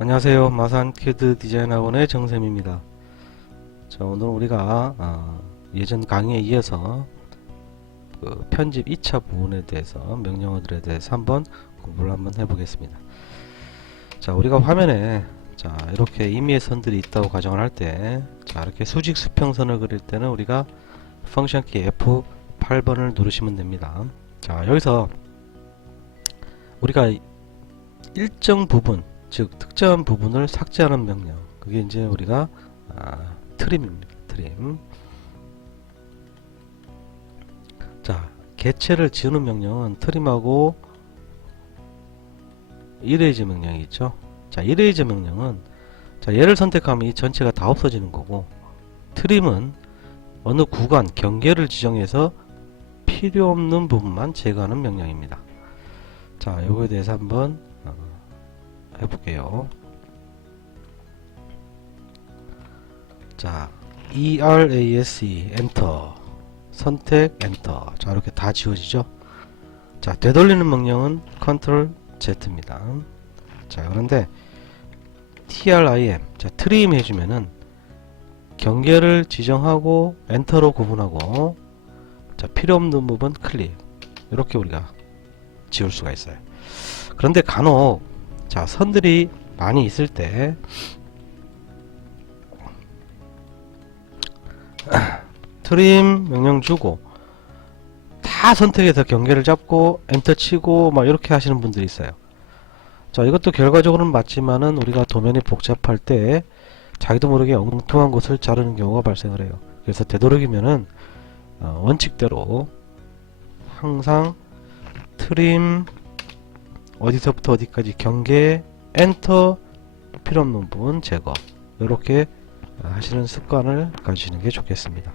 안녕하세요. 마산 캐드 디자인 학원의 정쌤입니다. 자, 오늘 우리가 예전 강의에 이어서 그 편집 2차 부분에 대해서 명령어들에 대해서 한번 공부를 한번 해보겠습니다. 자, 우리가 화면에 자 이렇게 임의의 선들이 있다고 가정을 할 때, 자 이렇게 수직 수평선을 그릴 때는 우리가 펑션 키 F8번을 누르시면 됩니다. 자, 여기서 우리가 일정 부분, 즉 특정한 부분을 삭제하는 명령, 그게 이제 우리가 트림입니다. 트림. 자, 개체를 지우는 명령은 트림하고 이레이저 명령이 있죠. 자, 이레이저 명령은 자 얘를 선택하면 이 전체가 다 없어지는 거고, 트림은 어느 구간 경계를 지정해서 필요 없는 부분만 제거하는 명령입니다. 자, 요거에 대해서 한번 해볼게요. 자, ERASE 엔터, 선택 엔터. 자, 이렇게 다 지워지죠. 자, 되돌리는 명령은 컨트롤 Z입니다. 자, 그런데 TRIM, 자 트림 해주면은 경계를 지정하고 엔터로 구분하고, 자 필요 없는 부분 클릭, 이렇게 우리가 지울 수가 있어요. 그런데 간혹 자 선들이 많이 있을 때 트림 명령 주고 다 선택해서 경계를 잡고 엔터 치고 막 이렇게 하시는 분들이 있어요. 자, 이것도 결과적으로는 맞지만은 우리가 도면이 복잡할 때 자기도 모르게 엉뚱한 곳을 자르는 경우가 발생을 해요. 그래서 되도록이면은 원칙대로 항상 트림 어디서부터 어디까지 경계 엔터, 필요 없는 부분 제거, 이렇게 하시는 습관을 가지시는 게 좋겠습니다.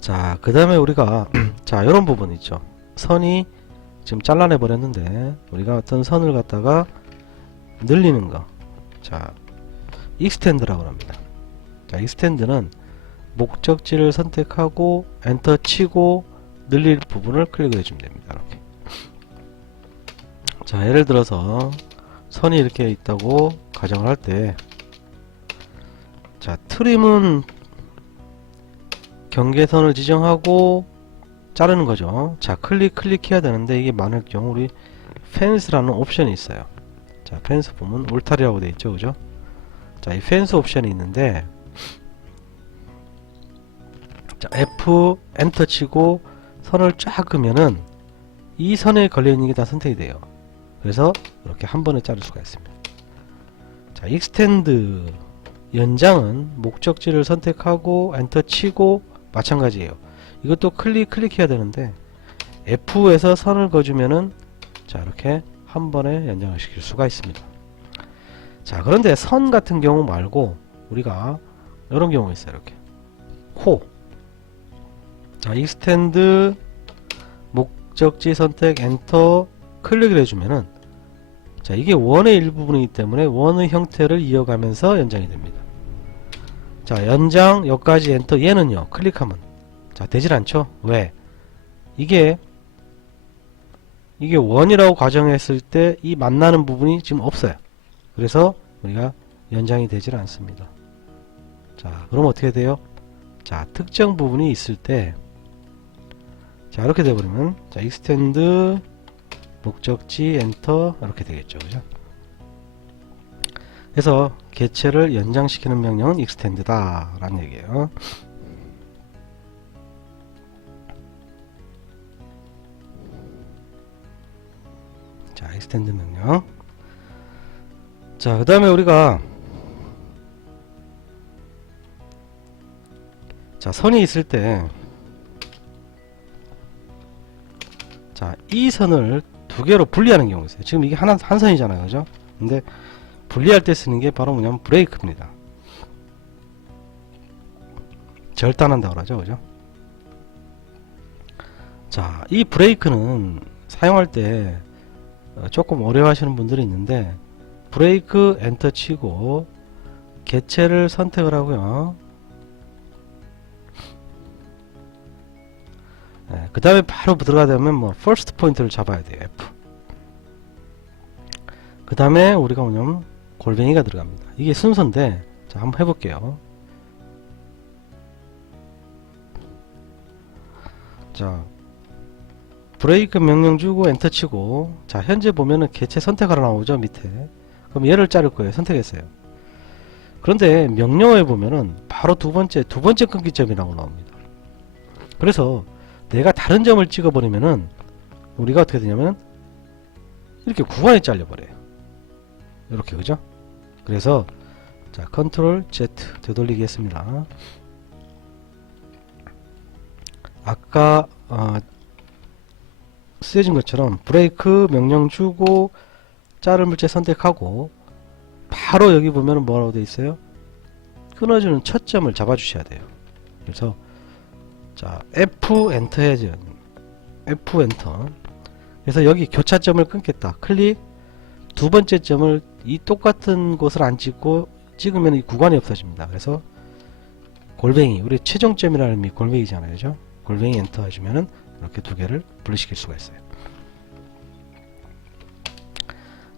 자, 그 다음에 우리가 자 이런 부분 있죠. 선이 지금 잘라내 버렸는데 우리가 어떤 선을 갖다가 늘리는 거, 자 익스텐드라고 합니다. 자, 익스텐드는 목적지를 선택하고 엔터 치고 늘릴 부분을 클릭을 해주면 됩니다. 이렇게. 자, 예를 들어서 선이 이렇게 있다고 가정을 할 때, 자 트림은 경계선을 지정하고 자르는 거죠. 자, 클릭해야 되는데 이게 많을 경우 우리 펜스라는 옵션이 있어요. 자, 펜스 보면 울타리라고 되어 있죠, 그죠? 자, 이 펜스 옵션이 있는데, 자 F 엔터 치고 선을 쫙 그으면은 이 선에 걸려 있는 게 다 선택이 돼요. 그래서 이렇게 한 번에 자를 수가 있습니다. 자, 익스텐드 연장은 목적지를 선택하고 엔터 치고 마찬가지예요. 이것도 클릭해야 되는데 F에서 선을 그어주면은 자 이렇게 한 번에 연장을 시킬 수가 있습니다. 자, 그런데 선 같은 경우 말고 우리가 이런 경우가 있어요. 이렇게 코. 자, 익스텐드 목적지 선택 엔터 클릭을 해주면은 자 이게 원의 일부분이기 때문에 원의 형태를 이어가면서 연장이 됩니다. 자, 연장 여기까지 엔터, 얘는요 클릭하면 자 되질 않죠. 왜? 이게 원이라고 가정했을 때 이 만나는 부분이 지금 없어요. 그래서 우리가 연장이 되질 않습니다. 자, 그럼 어떻게 돼요? 자, 특정 부분이 있을 때 자 이렇게 돼버리면 자 익스텐드 목적지 엔터 이렇게 되겠죠, 그죠? 그래서 개체를 연장시키는 명령은 익스텐드다 라는 얘기예요. 자, 익스텐드 명령. 자, 그 다음에 우리가 자 선이 있을 때 자 이 선을 두 개로 분리하는 경우가 있어요. 지금 이게 한 선이잖아요, 그죠? 근데 분리할 때 쓰는 게 바로 뭐냐면 브레이크입니다. 절단한다고 그러죠, 그죠? 자, 이 브레이크는 사용할 때 조금 어려워하시는 분들이 있는데, 브레이크 엔터 치고 개체를 선택을 하고요. 그 다음에 바로 들어가야 되면 뭐 퍼스트 포인트를 잡아야 돼요. F. 그 다음에 우리가 뭐냐면 골뱅이가 들어갑니다. 이게 순서인데, 자, 한번 해볼게요. 자, 브레이크 명령 주고 엔터 치고, 자, 현재 보면은 개체 선택하라 나오죠, 밑에. 그럼 얘를 자를 거예요. 선택했어요. 그런데 명령어에 보면은 바로 두 번째 끊기점이라고 나옵니다. 그래서 내가 다른 점을 찍어버리면은 우리가 어떻게 되냐면 이렇게 구간이 잘려버려요. 이렇게, 그죠? 그래서 자, 컨트롤 Z 되돌리기 했습니다. 아까 쓰여진 것처럼 브레이크 명령 주고 자를 물체 선택하고 바로 여기 보면 뭐라고 되어 있어요? 끊어주는 첫 점을 잡아 주셔야 돼요. 그래서 자, F 엔터 해야죠. F 엔터. 그래서 여기 교차점을 끊겠다. 클릭. 두 번째 점을 이 똑같은 곳을 안 찍고 찍으면 이 구간이 없어집니다. 그래서 골뱅이, 우리 최종점이라는 의미 골뱅이잖아요. 그죠? 골뱅이 엔터 하시면은 이렇게 두 개를 분리시킬 수가 있어요.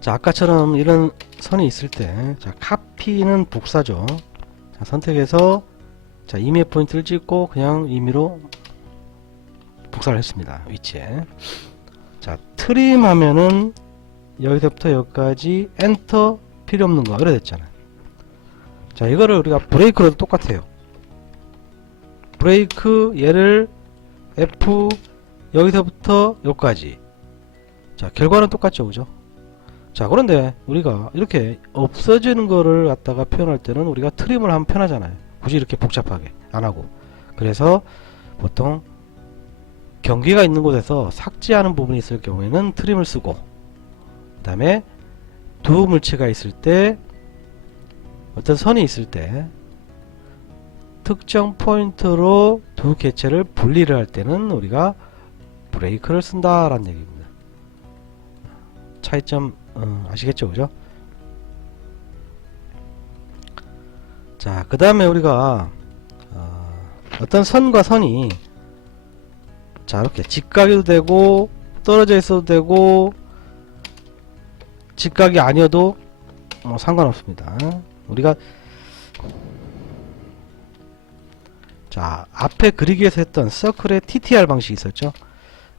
자, 아까처럼 이런 선이 있을 때, 자, 카피는 복사죠. 자, 선택해서, 자, 임의 포인트를 찍고 그냥 임의로 복사를 했습니다. 위치에. 자, 트림 하면은 여기서부터 여기까지 엔터 필요 없는 거 이래 됐잖아요. 자, 이거를 우리가 브레이크로도 똑같아요. 브레이크 얘를 F 여기서부터 여기까지. 자, 결과는 똑같죠, 그죠? 자, 그런데 우리가 이렇게 없어지는 거를 갖다가 표현할 때는 우리가 트림을 하면 편하잖아요. 굳이 이렇게 복잡하게 안 하고. 그래서 보통 경계가 있는 곳에서 삭제하는 부분이 있을 경우에는 트림을 쓰고, 그 다음에 두 물체가 있을 때, 어떤 선이 있을 때 특정 포인트로 두 개체를 분리를 할 때는 우리가 브레이크를 쓴다라는 얘기입니다. 차이점 아시겠죠, 그죠? 자, 그 다음에 우리가 어떤 선과 선이 자, 이렇게 직각이도 되고 떨어져 있어도 되고 직각이 아니어도 상관없습니다. 우리가 자, 앞에 그리기에서 했던 서클의 TTR 방식이 있었죠.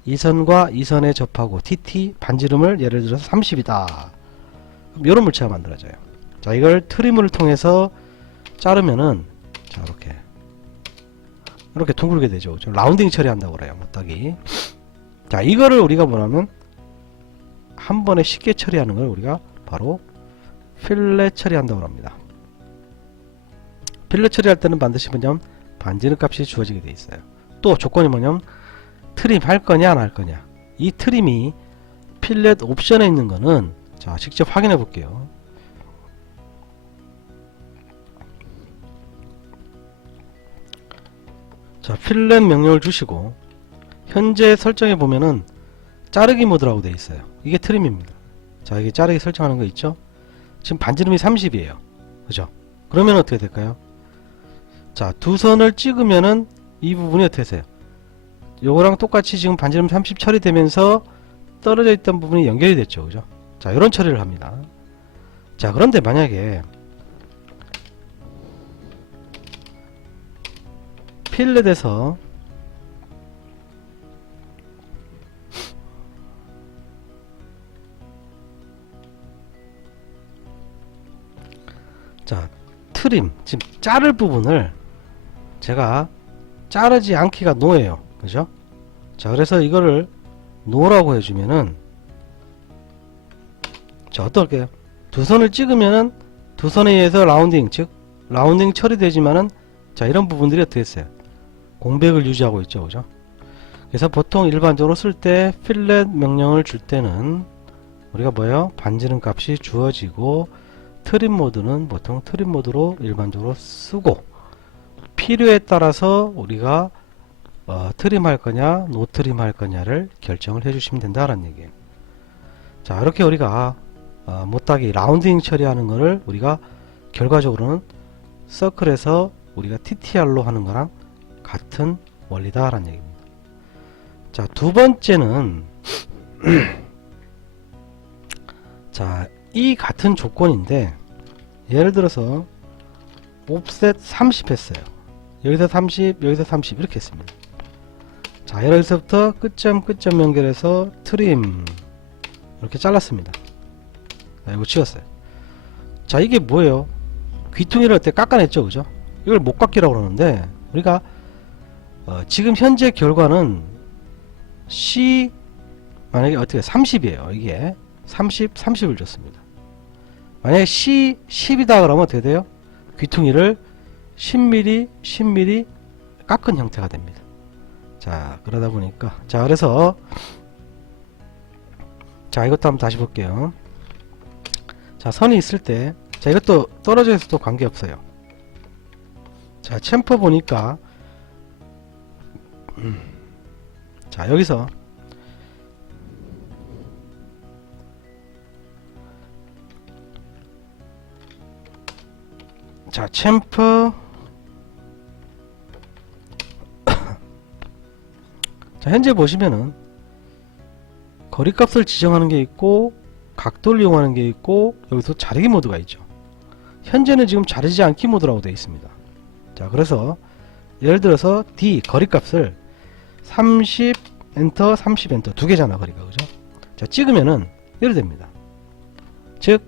이 선과 이 선에 접하고 TT 반지름을 예를 들어서 30이다. 이런 물체가 만들어져요. 자, 이걸 트림을 통해서 자르면은 자, 이렇게 둥글게 되죠. 그죠? 라운딩 처리한다고 그래요. 딱이. 자, 이거를 우리가 뭐냐면 한 번에 쉽게 처리하는 걸 우리가 바로 필렛 처리한다고 합니다. 필렛 처리할 때는 반드시 뭐냐면 반지름 값이 주어지게 돼 있어요. 또 조건이 뭐냐면 트림 할 거냐 안 할 거냐. 이 트림이 필렛 옵션에 있는 거는 자, 직접 확인해 볼게요. 자, 필렛 명령을 주시고 현재 설정해 보면은 자르기 모드라고 되어 있어요. 이게 트림입니다. 자, 이게 자르기 설정하는 거 있죠? 지금 반지름이 30이에요. 그죠? 그러면 어떻게 될까요? 자, 두 선을 찍으면은 이 부분이 어떻게 되세요? 요거랑 똑같이 지금 반지름 30 처리되면서 떨어져 있던 부분이 연결이 됐죠. 그죠? 자, 이런 처리를 합니다. 자, 그런데 만약에 필렛에서 자, 트림, 지금 자를 부분을 제가 자르지 않기가 노예요. 그죠? 자, 그래서 이거를 노라고 해주면은 자, 어떨게요? 두 선을 찍으면은 두 선에 의해서 라운딩, 즉 라운딩 처리되지만은 자, 이런 부분들이 어떻게 했어요? 공백을 유지하고 있죠. 그죠? 그래서 보통 일반적으로 쓸 때 필렛 명령을 줄 때는 우리가 뭐예요? 반지름 값이 주어지고 트림 모드는 보통 트림 모드로 일반적으로 쓰고 필요에 따라서 우리가 트림 할 거냐 노 트림 할 거냐를 결정을 해 주시면 된다라는 얘기예요. 자, 이렇게 우리가 못하게 라운딩 처리하는 거를 우리가 결과적으로는 서클에서 우리가 TTR로 하는 거랑 같은 원리다라는 얘기입니다. 자, 두 번째는 자, 이 같은 조건인데 예를 들어서 옵셋 30 했어요. 여기서 30 여기서 30 이렇게 했습니다. 자, 여기서부터 끝점 연결해서 트림 이렇게 잘랐습니다. 자, 이거 치웠어요. 자, 이게 뭐예요? 귀퉁이를 그때 깎아냈죠, 그죠? 이걸 목깎기라고 그러는데 우리가 지금 현재 결과는 C 만약에 어떻게 30이에요. 이게 30을 줬습니다. 만약에 C 10이다 그러면 어떻게 돼요? 귀퉁이를 10mm 깎은 형태가 됩니다. 자, 그러다 보니까 자, 그래서 자, 이것도 한번 다시 볼게요. 자, 선이 있을 때 자, 이것도 떨어져 있어도 관계없어요. 자, 챔퍼 보니까 자, 여기서 자, 챔퍼 자, 현재 보시면은 거리값을 지정하는 게 있고 각도를 이용하는 게 있고 여기서 자르기 모드가 있죠. 현재는 지금 자르지 않기 모드라고 되어 있습니다. 자, 그래서 예를 들어서 D 거리값을 30 엔터 30 엔터 두 개잖아 거리가, 그죠? 자, 찍으면은 이래 됩니다. 즉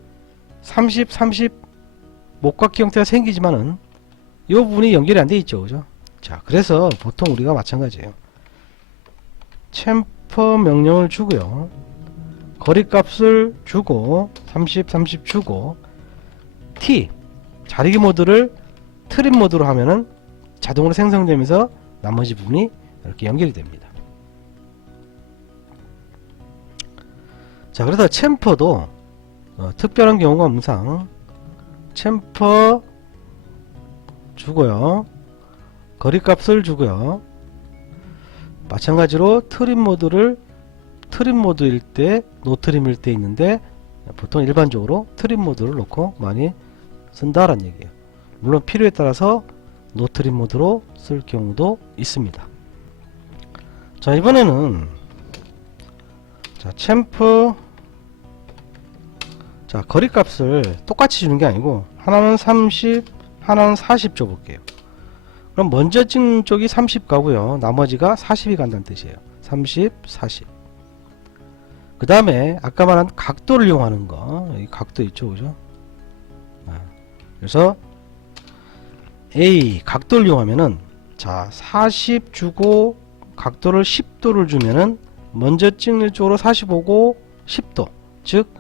30 목깎기 형태가 생기지만은 이 부분이 연결이 안 돼 있죠, 그죠? 자, 그래서 보통 우리가 마찬가지예요. 챔퍼 명령을 주고요. 거리값을 주고 30 주고 T 자르기 모드를 트림 모드로 하면은 자동으로 생성되면서 나머지 부분이 이렇게 연결이 됩니다. 자, 그래서 챔퍼도 특별한 경우가 항상 챔퍼 주고요. 거리값을 주고요. 마찬가지로 트림 모드를 트림 모드일 때 노트림일 때 있는데 보통 일반적으로 트림 모드를 놓고 많이 쓴다라는 얘기예요. 물론 필요에 따라서 노트림 모드로 쓸 경우도 있습니다. 자, 이번에는 자, 챔퍼 자, 거리값을 똑같이 주는 게 아니고 하나는 30 하나는 40 줘볼게요. 그럼 먼저 찍는 쪽이 30 가고요. 나머지가 40이 간다는 뜻이에요. 30 40 그 다음에 아까 말한 각도를 이용하는 거, 여기 각도 있죠, 그죠? 그래서 A 각도를 이용하면은 자, 40 주고 각도를 10도를 주면은 먼저 찍는 쪽으로 45고 10도, 즉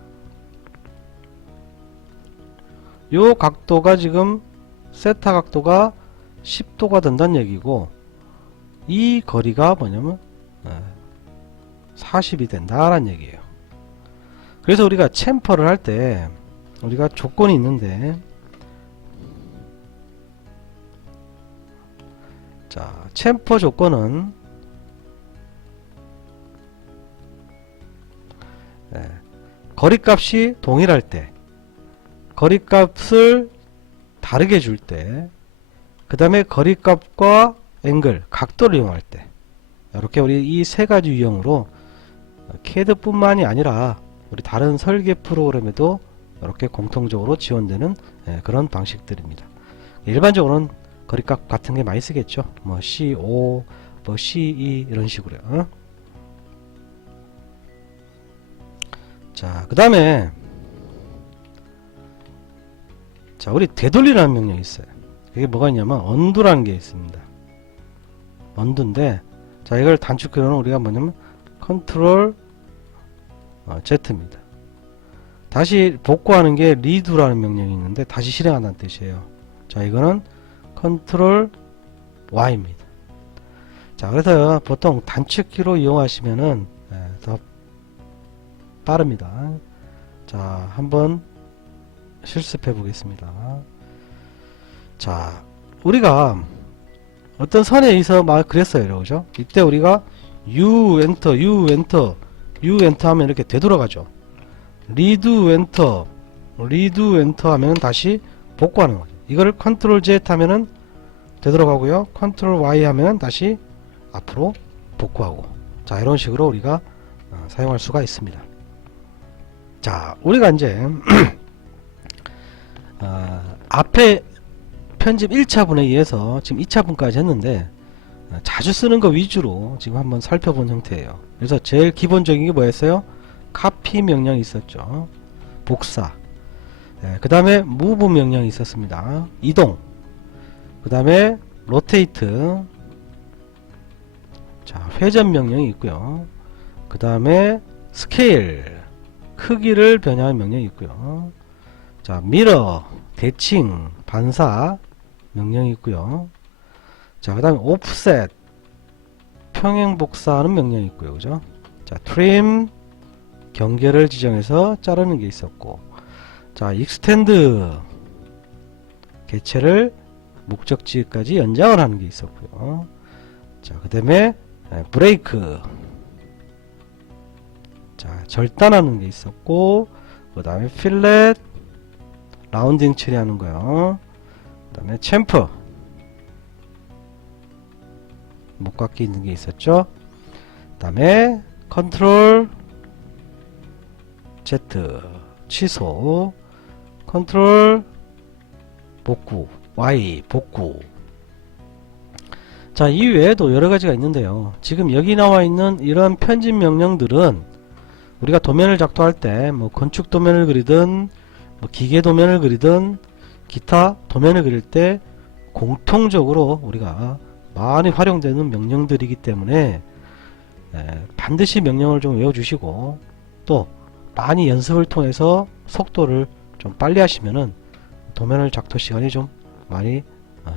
요 각도가 지금 세타 각도가 10도가 된다는 얘기고 이 거리가 뭐냐면 40이 된다라는 얘기예요. 그래서 우리가 챔퍼를 할 때 우리가 조건이 있는데 자, 챔퍼 조건은 거리값이 동일할 때 거리값을 다르게 줄 때 그 다음에 거리값과 앵글 각도를 이용할 때 이렇게 우리 이 세 가지 유형으로 CAD 뿐만이 아니라 우리 다른 설계 프로그램에도 이렇게 공통적으로 지원되는 그런 방식들입니다. 일반적으로는 거리값 같은 게 많이 쓰겠죠. 뭐 CO, 뭐 CE 이런 식으로요. 자, 그 다음에 자, 우리 되돌리라는 명령이 있어요. 그게 뭐가 있냐면 언두라는 게 있습니다. 언두인데 자, 이걸 단축키로는 우리가 뭐냐면 컨트롤 Z입니다. 다시 복구하는 게 리두라는 명령이 있는데 다시 실행한다는 뜻이에요. 자, 이거는 컨트롤 Y입니다. 자, 그래서 보통 단축키로 이용하시면은 더 빠릅니다. 자, 한번 실습해 보겠습니다. 자, 우리가 어떤 선에 의해서 막 그랬어요, 그죠? 이때 우리가 U 엔터 하면 이렇게 되돌아가죠. 리두 엔터 하면은 다시 복구하는 거죠. 이거를 컨트롤 Z 하면은 되돌아가고요. 컨트롤 Y 하면은 다시 앞으로 복구하고. 자, 이런 식으로 우리가 사용할 수가 있습니다. 자, 우리가 이제 앞에 편집 1차분에 의해서 지금 2차분까지 했는데 자주 쓰는 거 위주로 지금 한번 살펴본 형태예요. 그래서 제일 기본적인 게 뭐였어요? 카피 명령이 있었죠. 복사. 그 다음에 move 명령이 있었습니다. 이동. 그 다음에 rotate. 자, 회전 명령이 있고요. 그 다음에 scale. 크기를 변형하는 명령이 있고요. 자, mirror. 대칭. 반사 명령이 있고요. 자, 그 다음에 offset. 평행 복사하는 명령이 있고요. 그죠? 자, trim. 경계를 지정해서 자르는 게 있었고, 자, extend. 개체를 목적지까지 연장을 하는 게 있었고요. 자, 그 다음에 break. 자, 절단하는 게 있었고, 그 다음에 fillet. 라운딩 처리하는 거요. 그 다음에 chamfer. 목깎이 있는 게 있었죠. 그 다음에 컨트롤 Z 취소, 컨트롤 복구, Y 복구. 자, 이 외에도 여러 가지가 있는데요. 지금 여기 나와 있는 이런 편집 명령들은 우리가 도면을 작동할 때 뭐 건축 도면을 그리든 뭐 기계 도면을 그리든 기타 도면을 그릴 때 공통적으로 우리가 많이 활용되는 명령들이기 때문에 반드시 명령을 좀 외워주시고, 또 많이 연습을 통해서 속도를 좀 빨리 하시면은 도면을 작동 시간이 좀 많이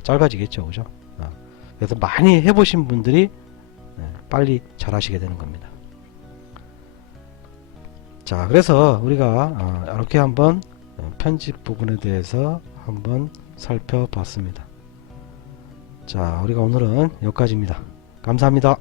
짧아지겠죠. 그죠? 그래서 많이 해보신 분들이 빨리 잘 하시게 되는 겁니다. 자, 그래서 우리가 이렇게 한번 편집 부분에 대해서 한번 살펴봤습니다. 자, 우리가 오늘은 여기까지입니다. 감사합니다.